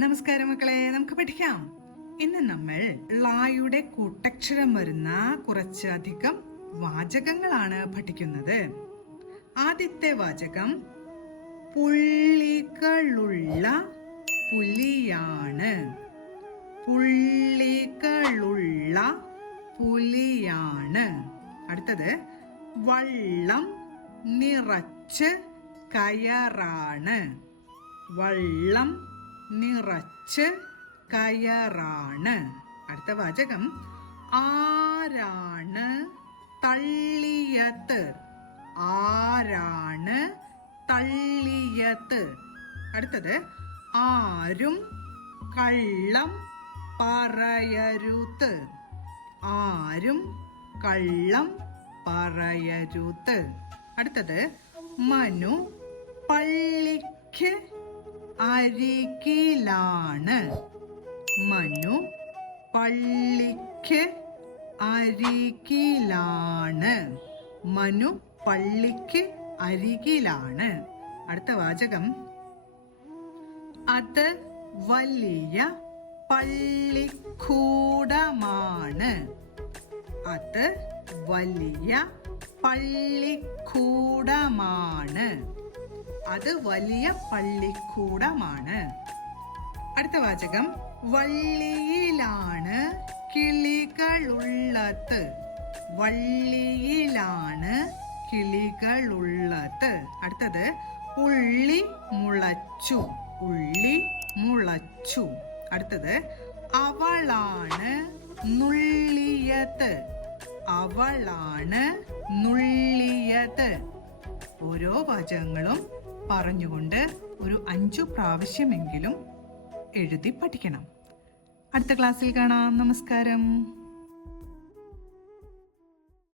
നമസ്കാരം മക്കളെ, നമുക്ക് പഠിക്കാം. ഇന്ന് നമ്മൾ ളായുടെ കൂട്ടക്ഷരം വരുന്ന കുറച്ചധികം വാചകങ്ങളാണ് പഠിക്കുന്നത്. ആദ്യത്തെ വാചകം പുള്ളികളുള്ള പുലിയാണ്. പുള്ളികളുള്ള പുലിയാണ്. അടുത്തത് വള്ളം നിറച്ച് കയറാണ്. വള്ളം നിറച്ച് കയറാണ്. അടുത്ത വാചകം ആരാണ് തള്ളിയത്. ആരാണ് തള്ളിയത്. അടുത്തത് ആരും കള്ളം പറയരുത്. ആരും കള്ളം പറയരുത്. അടുത്തത് മനു പള്ളിക്ക് അരികിലാണ്. മനു പള്ളിക്ക് അരികിലാണ്. മനു പള്ളിക്ക് അരികിലാണ്. അടുത്ത വാചകം അത് വലിയ പള്ളിക്കൂടമാണ്. അത് വലിയ പള്ളിക്കൂടമാണ്. അത് വലിയ പള്ളിക്കൂടമാണ്. അടുത്ത വാചകം വള്ളിയിലാണ് കിളികളുള്ളത്. വള്ളിയിലാണ് കിളികളുള്ളത്. അടുത്തത് ഉള്ളി മുളച്ചു. ഉള്ളി മുളച്ചു. അടുത്തത് അവളാണ് നുള്ളിയത്. അവളാണ് നുള്ളിയത്. ഓരോ വാചകങ്ങളും പറഞ്ഞുകൊണ്ട് ഒരു 5 പ്രാവശ്യമെങ്കിലും എഴുതി പഠിക്കണം. അടുത്ത ക്ലാസ്സിൽ കാണാം. നമസ്കാരം.